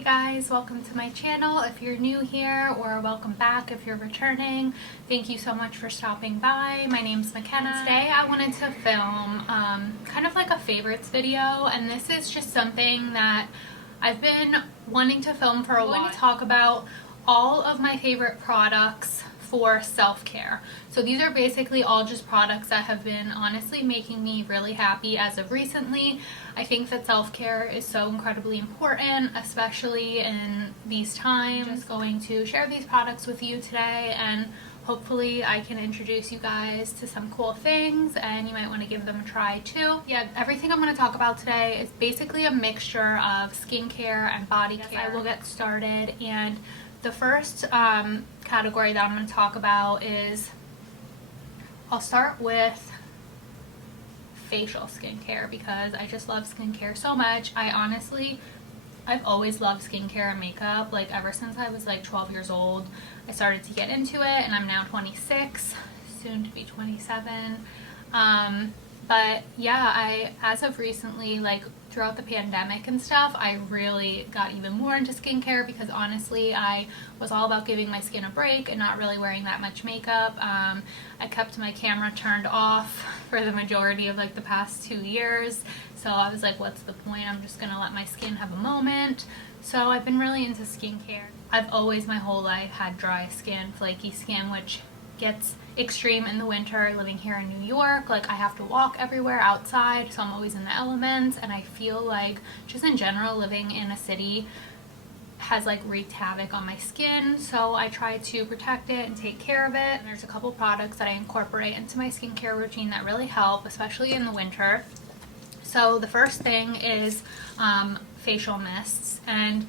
Hey guys, welcome to my channel. If you're new here, or welcome back if you're returning, thank you so much for stopping by. My name's McKenna. Today I wanted to film kind of like a favorites video, and this is just something that I've been wanting to film for a while. I'm going to talk about all of my favorite products for self-care. So these are basically all just products that have been honestly making me really happy as of recently. I think that self-care is so incredibly important, especially in these times. I'm just going to share these products with you today, and hopefully I can introduce you guys to some cool things and you might want to give them a try too. Yeah, everything I'm going to talk about today is basically a mixture of skincare and body care. I will get started, and the first category that I'm going to talk about is, I'll start with facial skincare because I just love skincare so much. I've always loved skincare and makeup, like ever since I was like 12 years old. I started to get into it, and I'm now 26, soon to be 27. But yeah, as of recently, like throughout the pandemic and stuff, I really got even more into skincare because honestly, I was all about giving my skin a break and not really wearing that much makeup. I kept my camera turned off for the majority of like the past 2 years. So I was like, what's the point? I'm just gonna let my skin have a moment. So I've been really into skincare. I've always my whole life had dry skin, flaky skin, which gets extreme in the winter. Living here in New York, like I have to walk everywhere outside, so I'm always in the elements, and I feel like just in general living in a city has like wreaked havoc on my skin, so I try to protect it and take care of it. And there's a couple products that I incorporate into my skincare routine that really help, especially in the winter. So the first thing is facial mists, and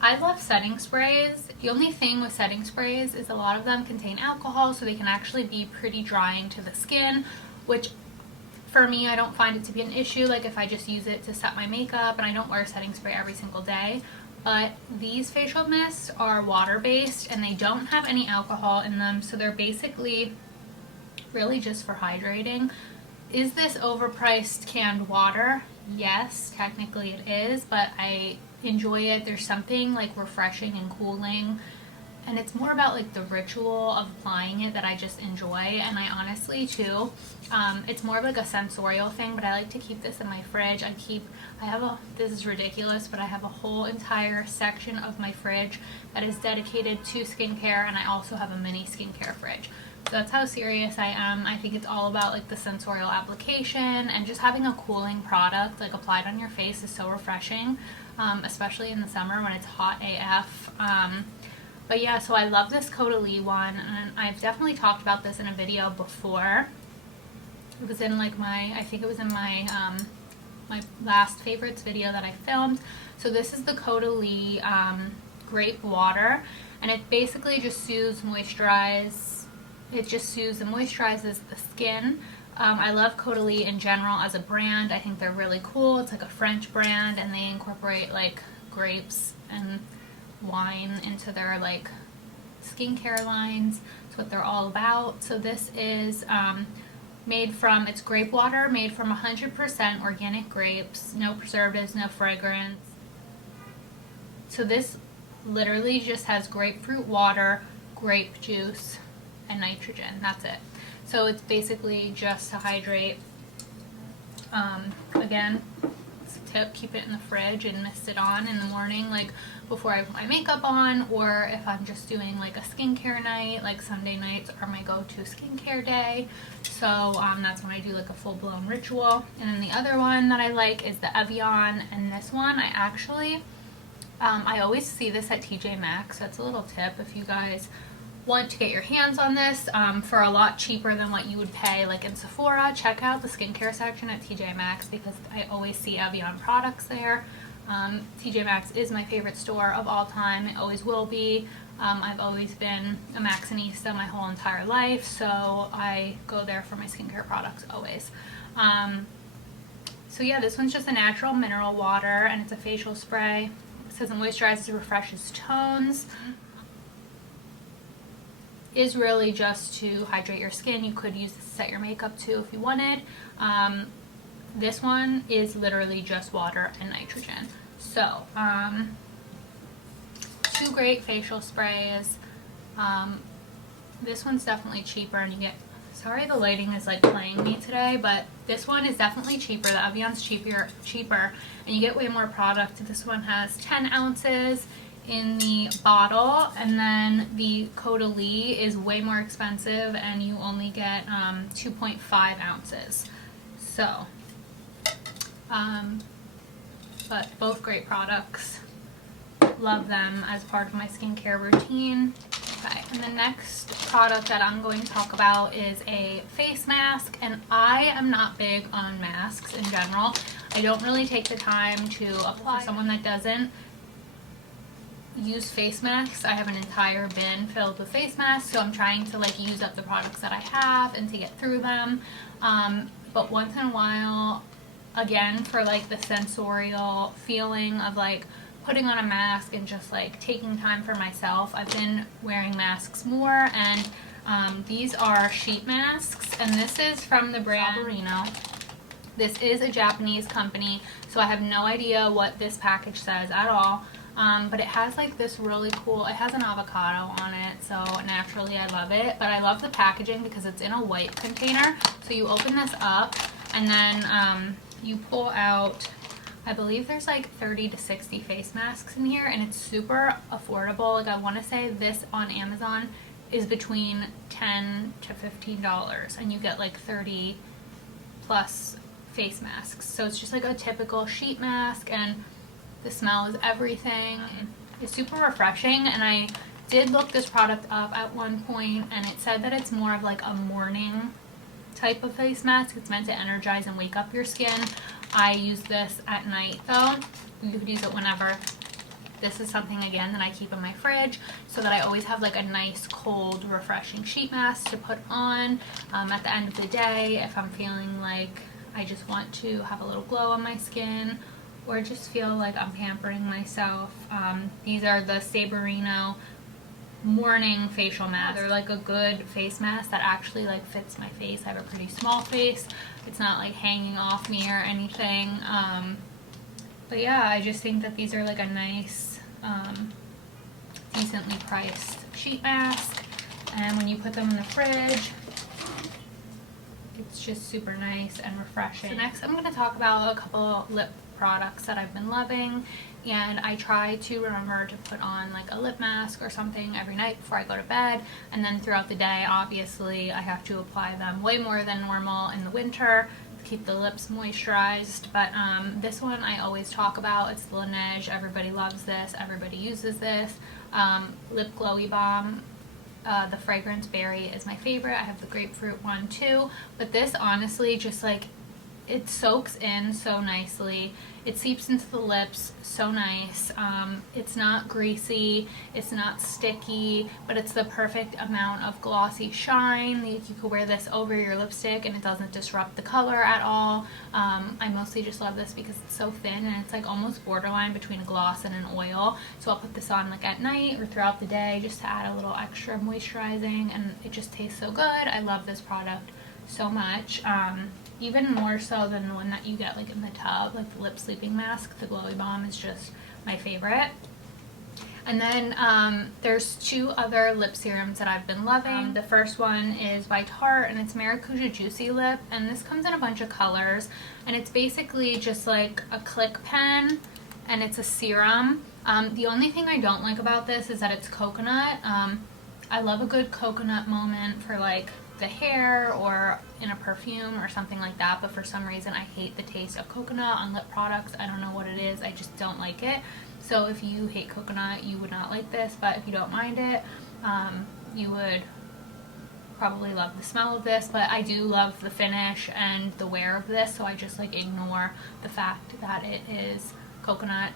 I love setting sprays. The only thing with setting sprays is a lot of them contain alcohol, so they can actually be pretty drying to the skin, which for me, I don't find it to be an issue, like if I just use it to set my makeup, and I don't wear setting spray every single day. But these facial mists are water-based, and they don't have any alcohol in them, so they're basically really just for hydrating. Is this overpriced canned water? Yes, technically it is, but I enjoy it. There's something like refreshing and cooling, and it's more about like the ritual of applying it that I just enjoy. And I honestly too, it's more of like a sensorial thing, but I like to keep this in my fridge. This is ridiculous, but I have a whole entire section of my fridge that is dedicated to skincare, and I also have a mini skincare fridge. So that's how serious I am. I think it's all about like the sensorial application, and just having a cooling product like applied on your face is so refreshing, especially in the summer when it's hot AF. But yeah, so I love this Caudalie one, and I've definitely talked about this in a video before. It was in like my last favorites video that I filmed. So this is the Caudalie grape water, and it basically just soothes and moisturizes the skin. I love Caudalie in general as a brand. I think they're really cool. It's like a French brand, and they incorporate like grapes and wine into their like skincare lines. That's what they're all about. So this is it's grape water made from 100% organic grapes, no preservatives, no fragrance. So this literally just has grapefruit water, grape juice, and nitrogen. That's it. So it's basically just to hydrate. Again, it's a tip, keep it in the fridge and mist it on in the morning, like before I put my makeup on, or if I'm just doing like a skincare night, like Sunday nights are my go-to skincare day. So that's when I do like a full-blown ritual. And then the other one that I like is the Evian, and this one I always see this at TJ Maxx. That's a little tip if you guys want to get your hands on this for a lot cheaper than what you would pay like in Sephora. Check out the skincare section at TJ Maxx because I always see Evian products there. TJ Maxx is my favorite store of all time. It always will be. I've always been a Maxxinista my whole entire life, so I go there for my skincare products always. So yeah, this one's just a natural mineral water, and it's a facial spray. It says it moisturizes, refreshes tones. Is really just to hydrate your skin. You could use this to set your makeup too if you wanted. This one is literally just water and nitrogen. So two great facial sprays. This one's definitely cheaper, and you get, sorry the lighting is like playing me today, but this one is definitely cheaper. The Evian's cheaper, and you get way more product. This one has 10 ounces in the bottle, and then the Caudalie is way more expensive, and you only get 2.5 ounces. So, but both great products. Love them as part of my skincare routine. Okay, and the next product that I'm going to talk about is a face mask, and I am not big on masks in general. I don't really take the time to apply. For someone that doesn't use face masks, I have an entire bin filled with face masks, so I'm trying to like use up the products that I have and to get through them. But once in a while, again, for like the sensorial feeling of like putting on a mask and just like taking time for myself, I've been wearing masks more, and these are sheet masks, and this is from the brand Saborino. This is a Japanese company, so I have no idea what this package says at all, but it has like this really cool, it has an avocado on it, so naturally I love it, but I love the packaging because it's in a white container. So you open this up, and then you pull out, I believe there's like 30 to 60 face masks in here, and it's super affordable. Like I want to say this on Amazon is between $10 to $15, and you get like 30 plus face masks. So it's just like a typical sheet mask, and the smell is everything. It's super refreshing, and I did look this product up at one point, and it said that it's more of like a morning type of face mask. It's meant to energize and wake up your skin. I use this at night though. You could use it whenever. This is something again that I keep in my fridge so that I always have like a nice cold refreshing sheet mask to put on at the end of the day if I'm feeling like I just want to have a little glow on my skin or just feel like I'm pampering myself. These are the Saborino morning facial mask. They're like a good face mask that actually like fits my face. I have a pretty small face. It's not like hanging off me or anything. But yeah, I just think that these are like a nice, decently priced sheet mask. And when you put them in the fridge, it's just super nice and refreshing. So next I'm going to talk about a couple lip products that I've been loving, and I try to remember to put on like a lip mask or something every night before I go to bed, and then throughout the day obviously I have to apply them way more than normal in the winter to keep the lips moisturized. But this one I always talk about. It's the Laneige. Everybody loves this, everybody uses this. Lip Glowy Balm. The fragrance berry is my favorite. I have the grapefruit one too, but this honestly just like it soaks in so nicely. It seeps into the lips so nice. It's not greasy, it's not sticky, but it's the perfect amount of glossy shine. You could wear this over your lipstick and it doesn't disrupt the color at all. I mostly just love this because it's so thin and it's like almost borderline between a gloss and an oil. So I'll put this on like at night or throughout the day just to add a little extra moisturizing, and it just tastes so good. I love this product so much. Even more so than the one that you get like in the tub, like the lip sleeping mask. The Glowy Balm is just my favorite. And then there's two other lip serums that I've been loving. The first one is by Tarte, and it's Maracuja Juicy Lip, and this comes in a bunch of colors, and it's basically just like a click pen, and it's a serum. The only thing I don't like about this is that it's coconut. I love a good coconut moment for like the hair or in a perfume or something like that, but for some reason I hate the taste of coconut on lip products. I don't know what it is, I just don't like it. So if you hate coconut, you would not like this, but if you don't mind it, you would probably love the smell of this. But I do love the finish and the wear of this, so I just like ignore the fact that it is coconut.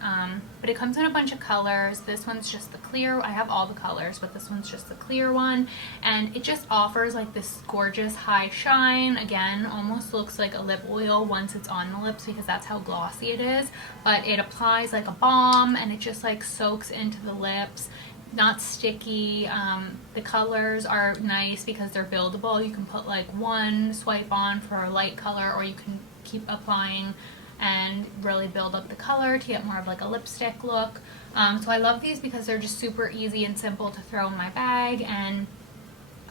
But it comes in a bunch of colors. This one's just the clear. I have all the colors, but this one's just the clear one, and it just offers like this gorgeous high shine. Again, almost looks like a lip oil once it's on the lips because that's how glossy it is, but it applies like a balm and it just like soaks into the lips. Not sticky. The colors are nice because they're buildable. You can put like one swipe on for a light color, or you can keep applying and really build up the color to get more of like a lipstick look. So I love these because they're just super easy and simple to throw in my bag, and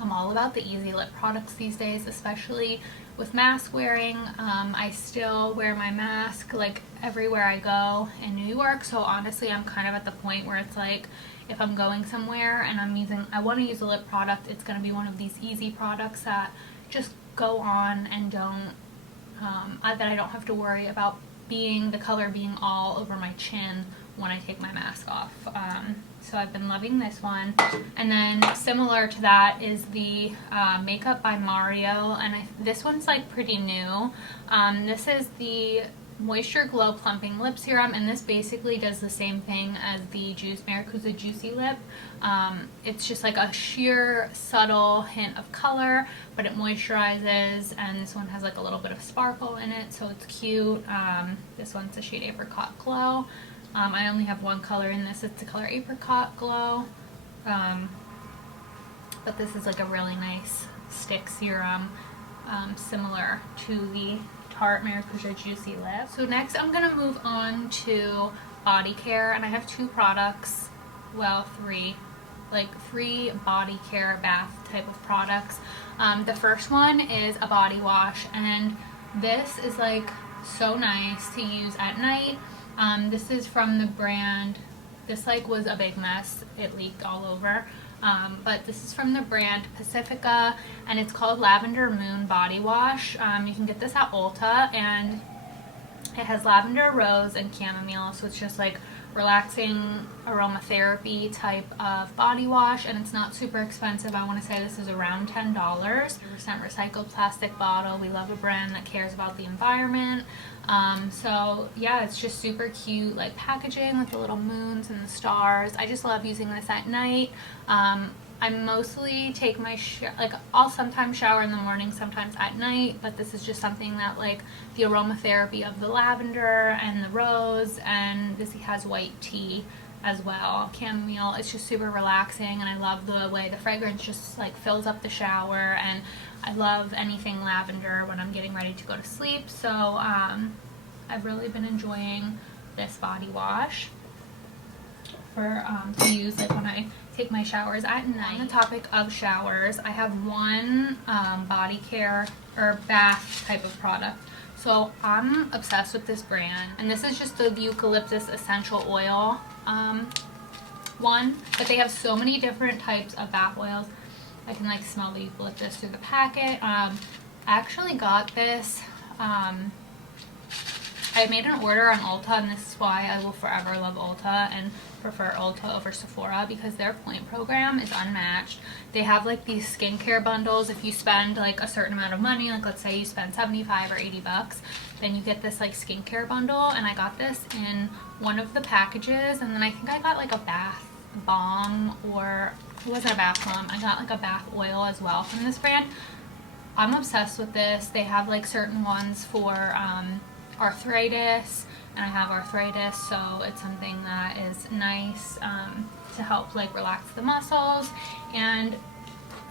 I'm all about the easy lip products these days, especially with mask wearing. I still wear my mask like everywhere I go in New York, so honestly I'm kind of at the point where it's like, if I'm going somewhere and I want to use a lip product, it's going to be one of these easy products that just go on and don't, that I don't have to worry about the color being all over my chin when I take my mask off. So I've been loving this one. And then similar to that is the Makeup by Mario, and this one's like pretty new. This is the Moisture Glow Plumping Lip Serum, and this basically does the same thing as the Maracuja Juicy Lip. It's just like a sheer subtle hint of color, but it moisturizes, and this one has like a little bit of sparkle in it, so it's cute. This one's the shade Apricot Glow. I only have one color in this, it's the color Apricot Glow, but this is like a really nice stick serum, similar to the Tarte Maracuja Juicy Lip. So next I'm going to move on to body care, and I have two products, well three body care bath type of products. The first one is a body wash, and this is like so nice to use at night. This is from the brand, this like was a big mess, it leaked all over, but this is from the brand Pacifica, and it's called Lavender Moon Body Wash. You can get this at Ulta, and it has lavender, rose, and chamomile, so it's just like relaxing aromatherapy type of body wash, and it's not super expensive. I want to say this is around $10. 100% recycled plastic bottle. We love a brand that cares about the environment. So yeah, it's just super cute, like packaging with the little moons and the stars. I just love using this at night. I mostly take my I'll sometimes shower in the morning, sometimes at night, but this is just something that, like, the aromatherapy of the lavender and the rose, and this has white tea as well, chamomile. It's just super relaxing, and I love the way the fragrance just like fills up the shower, and I love anything lavender when I'm getting ready to go to sleep. So I've really been enjoying this body wash to use like when I take my showers at night. On the topic of showers, I have one body care or bath type of product. So I'm obsessed with this brand, and this is just the eucalyptus essential oil one, but they have so many different types of bath oils. I can like smell the eucalyptus through the packet. I actually got this, I made an order on Ulta, and this is why I will forever love Ulta and prefer Ulta over Sephora, because their point program is unmatched. They have like these skincare bundles. If you spend like a certain amount of money, like let's say you spend 75 or 80 bucks, then you get this like skincare bundle, and I got this in one of the packages, and then I think I got like a bath bomb, or it wasn't a bath bomb, I got like a bath oil as well from this brand. I'm obsessed with this. They have like certain ones for arthritis, and I have arthritis, so it's something that is nice to help like relax the muscles, and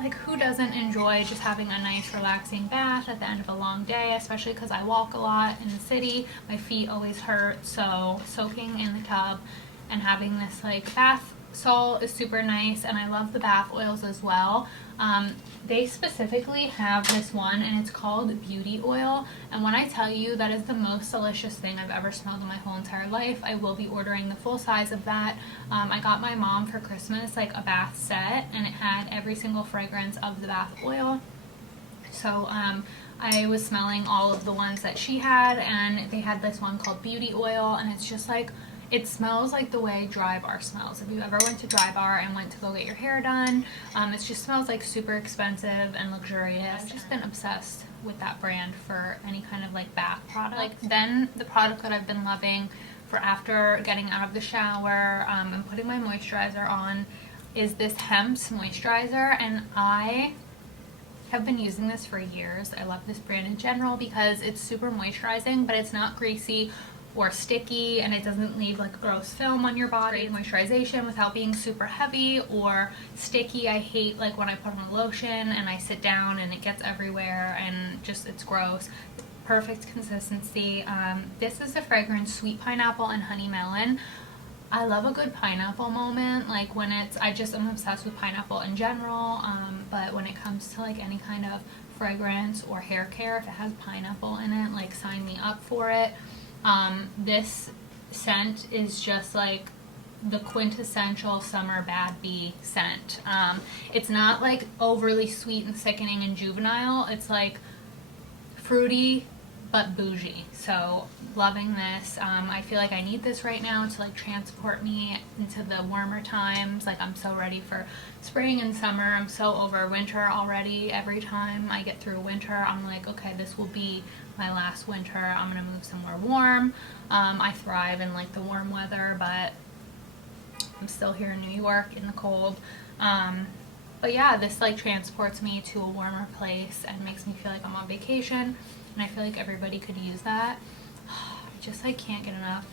like who doesn't enjoy just having a nice relaxing bath at the end of a long day, especially because I walk a lot in the city, my feet always hurt, so soaking in the tub and having this like bath salt is super nice. And I love the bath oils as well. They specifically have this one, and it's called Beauty Oil, and when I tell you that is the most delicious thing I've ever smelled in my whole entire life. I will be ordering the full size of that. I got my mom for Christmas like a bath set, and it had every single fragrance of the bath oil, so I was smelling all of the ones that she had, and they had this one called Beauty Oil, and it's just like, it smells like the way Dry Bar smells. If you ever went to Dry Bar and went to go get your hair done, it just smells like super expensive and luxurious. I've just been obsessed with that brand for any kind of like bath product. Like, then the product that I've been loving for after getting out of the shower and putting my moisturizer on is this Hemp's moisturizer, and I have been using this for years. I love this brand in general because it's super moisturizing, but it's not greasy or sticky, and it doesn't leave like a gross film on your body. Moisturization without being super heavy or sticky. I hate like when I put on a lotion and I sit down and it gets everywhere and just it's gross. Perfect consistency. This is the fragrance Sweet Pineapple and Honey Melon. I love a good pineapple moment, like when I'm obsessed with pineapple in general, but when it comes to like any kind of fragrance or hair care, if it has pineapple in it, like sign me up for it. This scent is just like the quintessential summer bad bee scent. It's not like overly sweet and sickening and juvenile. It's like fruity but bougie. So loving this. I feel like I need this right now to like transport me into the warmer times. Like I'm so ready for spring and summer. I'm so over winter already. Every time I get through winter, I'm like, okay, this will be my last winter. I'm gonna move somewhere warm. I thrive in like the warm weather, but I'm still here in New York in the cold. But yeah, this like transports me to a warmer place and makes me feel like I'm on vacation, and I feel like everybody could use that. I just like can't get enough.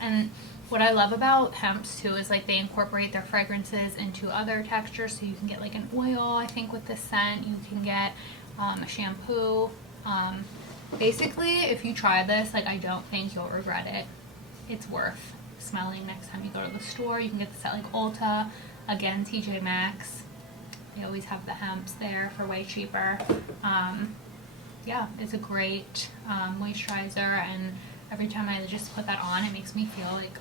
And what I love about hemps too is like they incorporate their fragrances into other textures, so you can get like an oil. I think with this scent you can get a shampoo. Basically, if you try this, like I don't think you'll regret it. It's worth smelling next time you go to the store. You can get this at like Ulta, again TJ Maxx. They always have the hemps there for way cheaper. Yeah, it's a great moisturizer, and every time I just put that on, it makes me feel like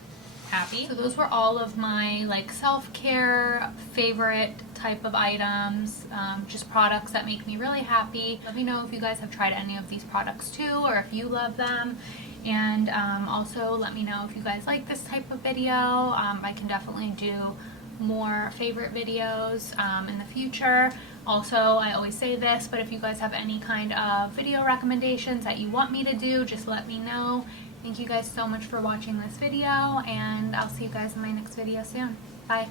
happy. So those were all of my like self-care favorite type of items, just products that make me really happy. Let me know if you guys have tried any of these products too, or if you love them. And also let me know if you guys like this type of video. I can definitely do more favorite videos in the future. Also, I always say this, but if you guys have any kind of video recommendations that you want me to do, just let me know. Thank you guys so much for watching this video, and I'll see you guys in my next video soon. Bye.